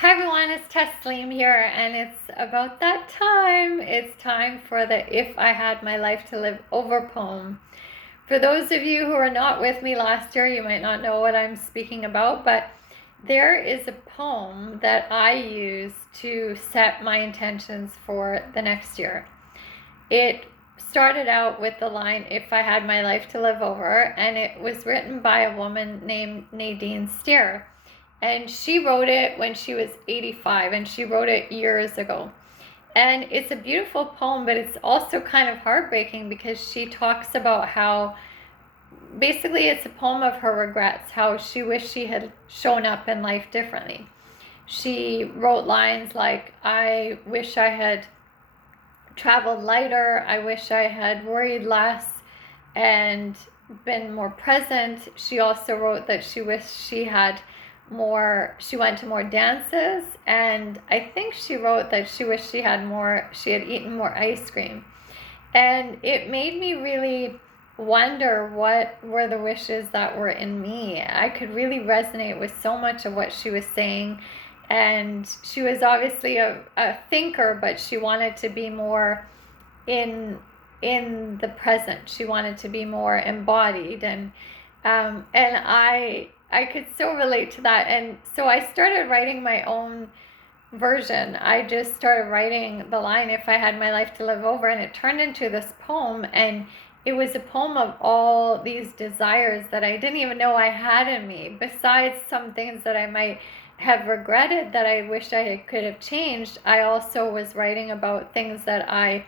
Hi everyone, it's Tasleem here, and it's about that time. It's time for the If I Had My Life to Live Over poem. For those of you who are not with me last year, you might not know what I'm speaking about, but there is a poem that I use to set my intentions for the next year. It started out with the line, If I Had My Life to Live Over, and it was written by a woman named Nadine Steer. And she wrote it when she was 85, and she wrote it years ago. And it's a beautiful poem, but it's also kind of heartbreaking because she talks about how basically it's a poem of her regrets, how she wished she had shown up in life differently. She wrote lines like, I wish I had traveled lighter, I wish I had worried less and been more present. She also wrote that she wished she had she went to more dances, and I think she wrote that she wished she had eaten more ice cream. And it made me really wonder what were the wishes that were in me. I could really resonate with so much of what she was saying. And she was obviously a thinker, but she wanted to be more in the present. She wanted to be more embodied, and I could so relate to that. And so I started writing my own version. I just started writing the line, If I Had My Life to Live Over, and it turned into this poem. And it was a poem of all these desires that I didn't even know I had in me, besides some things that I might have regretted that I wished could have changed. I also was writing about things that I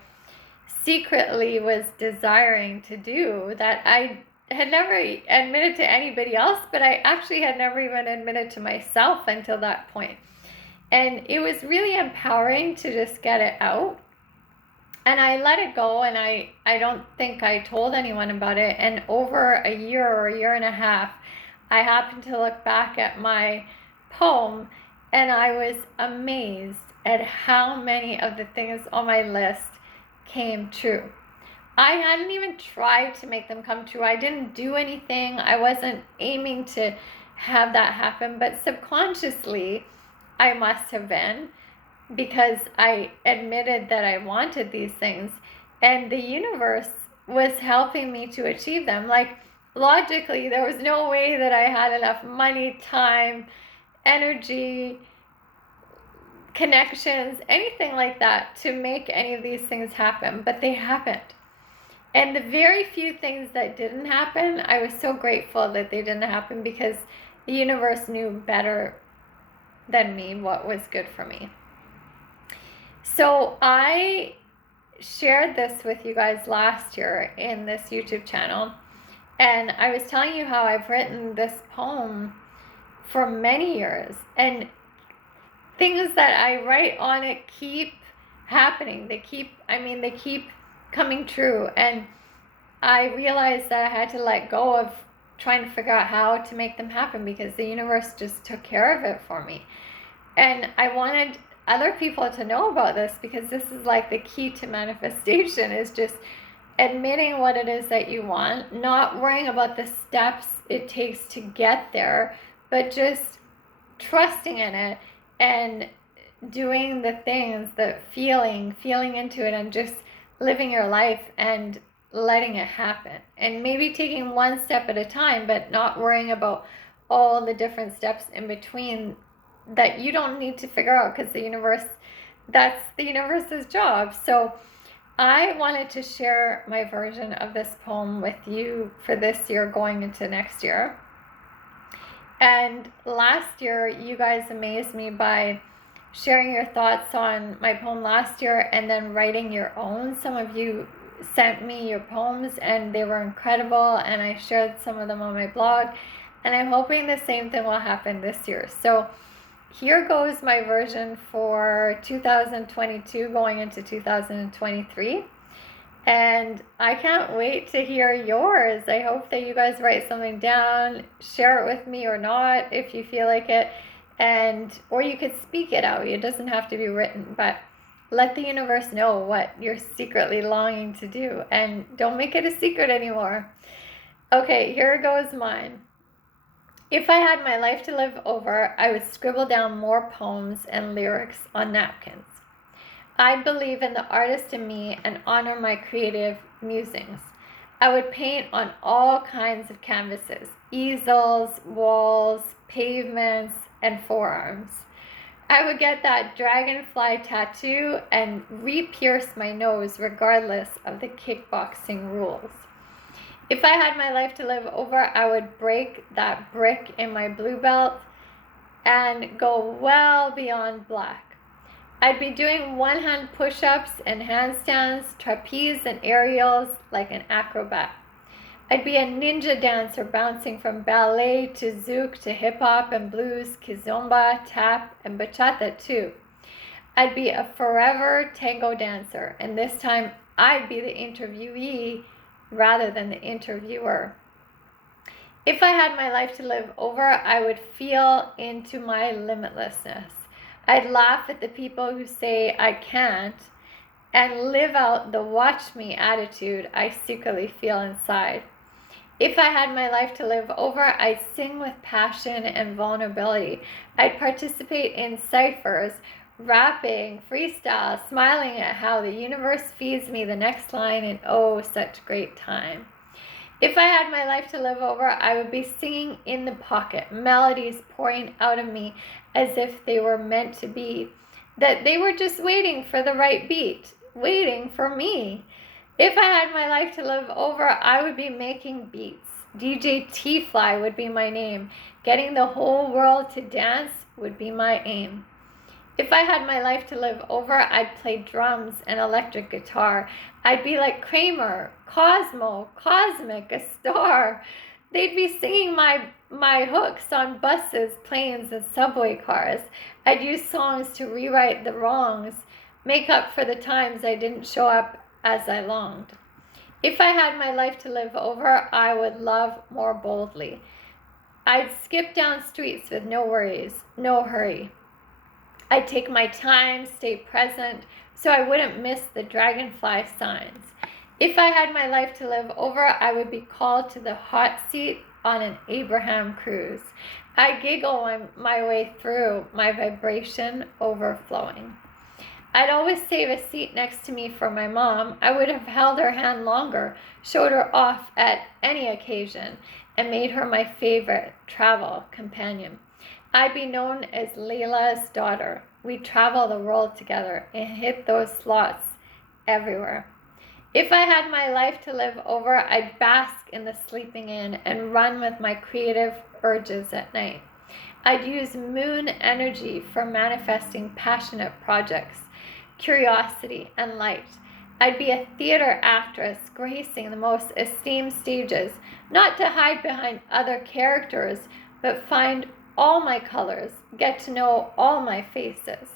secretly was desiring to do that I had never admitted to anybody else, but I actually had never even admitted to myself until that point. And it was really empowering to just get it out. And I let it go, and I don't think I told anyone about it. And over a year or a year and a half, I happened to look back at my poem, and I was amazed at how many of the things on my list came true. I hadn't even tried to make them come true. I didn't do anything. I wasn't aiming to have that happen, but subconsciously, I must have been, because I admitted that I wanted these things, and the universe was helping me to achieve them. Like, logically, there was no way that I had enough money, time, energy, connections, anything like that to make any of these things happen, but they happened. And the very few things that didn't happen, I was so grateful that they didn't happen, because the universe knew better than me what was good for me. So I shared this with you guys last year in this YouTube channel, and I was telling you how I've written this poem for many years, and things that I write on it keep happening. They keep coming true. And I realized that I had to let go of trying to figure out how to make them happen, because the universe just took care of it for me. And I wanted other people to know about this, because this is like the key to manifestation, is just admitting what it is that you want, not worrying about the steps it takes to get there, but just trusting in it and doing the things, that feeling into it, and just living your life and letting it happen. And maybe taking one step at a time, but not worrying about all the different steps in between that you don't need to figure out, because that's the universe's job. So I wanted to share my version of this poem with you for this year going into next year. And last year, you guys amazed me by sharing your thoughts on my poem last year, and then writing your own. Some of you sent me your poems, and they were incredible, and I shared some of them on my blog, and I'm hoping the same thing will happen this year. So here goes my version for 2022 going into 2023. And I can't wait to hear yours. I hope that you guys write something down, share it with me or not if you feel like it, or you could speak it out. It doesn't have to be written, but let the universe know what you're secretly longing to do, and don't make it a secret anymore. Okay, here goes mine. If I had my life to live over, I would scribble down more poems and lyrics on napkins. I believe in the artist in me and honor my creative musings. I would paint on all kinds of canvases, easels, walls, pavements, and forearms. I would get that dragonfly tattoo and re-pierce my nose regardless of the kickboxing rules. If I had my life to live over, I would break that brick in my blue belt and go well beyond black. I'd be doing one-hand push-ups and handstands, trapeze and aerials like an acrobat. I'd be a ninja dancer bouncing from ballet to zouk to hip-hop and blues, kizomba, tap, and bachata too. I'd be a forever tango dancer, and this time I'd be the interviewee rather than the interviewer. If I had my life to live over, I would feel into my limitlessness. I'd laugh at the people who say I can't and live out the watch me attitude I secretly feel inside. If I had my life to live over, I'd sing with passion and vulnerability. I'd participate in ciphers, rapping, freestyle, smiling at how the universe feeds me the next line in oh, such great time. If I had my life to live over, I would be singing in the pocket, melodies pouring out of me as if they were meant to be, that they were just waiting for the right beat, waiting for me. If I had my life to live over, I would be making beats. DJ T-Fly would be my name. Getting the whole world to dance would be my aim. If I had my life to live over, I'd play drums and electric guitar. I'd be like Kramer, Cosmo, Cosmic, a star. They'd be singing my hooks on buses, planes, and subway cars. I'd use songs to rewrite the wrongs, make up for the times I didn't show up as I longed. If I had my life to live over, I would love more boldly. I'd skip down streets with no worries, no hurry. I'd take my time, stay present, so I wouldn't miss the dragonfly signs. If I had my life to live over, I would be called to the hot seat on an Abraham cruise. I'd giggle my way through, my vibration overflowing. I'd always save a seat next to me for my mom. I would have held her hand longer, showed her off at any occasion, and made her my favorite travel companion. I'd be known as Laila's daughter. We'd travel the world together and hit those slots everywhere. If I had my life to live over, I'd bask in the sleeping in and run with my creative urges at night. I'd use moon energy for manifesting passionate projects, curiosity, and light. I'd be a theater actress gracing the most esteemed stages, not to hide behind other characters, but find all my colors, get to know all my faces.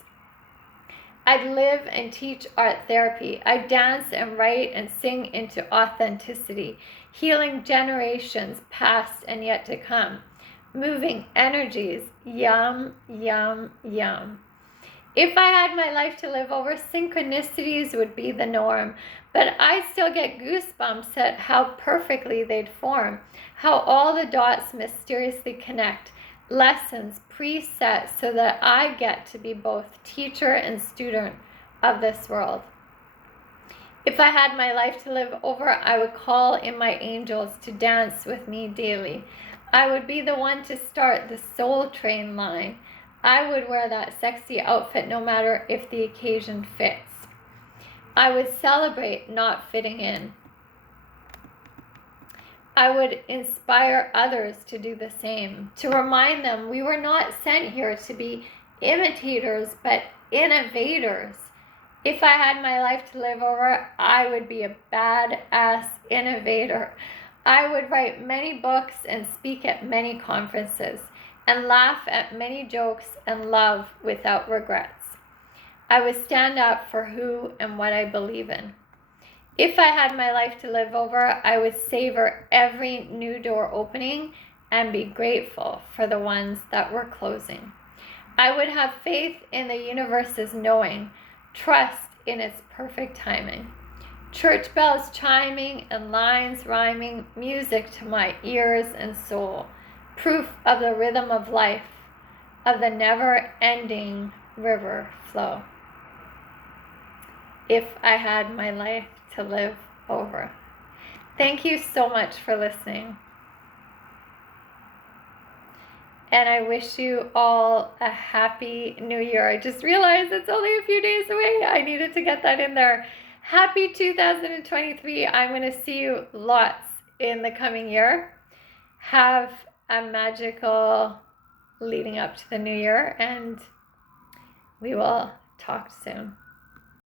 I'd live and teach art therapy. I'd dance and write and sing into authenticity, healing generations past and yet to come, moving energies, yum, yum, yum. If I had my life to live over, synchronicities would be the norm, but I still get goosebumps at how perfectly they'd form, how all the dots mysteriously connect, lessons preset so that I get to be both teacher and student of this world. If I had my life to live over, I would call in my angels to dance with me daily. I would be the one to start the Soul Train line. I would wear that sexy outfit no matter if the occasion fits. I would celebrate not fitting in. I would inspire others to do the same, to remind them we were not sent here to be imitators, but innovators. If I had my life to live over, I would be a badass innovator. I would write many books and speak at many conferences, and laugh at many jokes and love without regrets. I would stand up for who and what I believe in. If I had my life to live over, I would savor every new door opening and be grateful for the ones that were closing. I would have faith in the universe's knowing, trust in its perfect timing. Church bells chiming and lines rhyming, music to my ears and soul. proof of the rhythm of life, of the never-ending river flow. If I had my life to live over. Thank you so much for listening. And I wish you all a happy new year. I just realized it's only a few days away. I needed to get that in there. Happy 2023. I'm going to see you lots in the coming year. Have a magical leading up to the new year, and we will talk soon.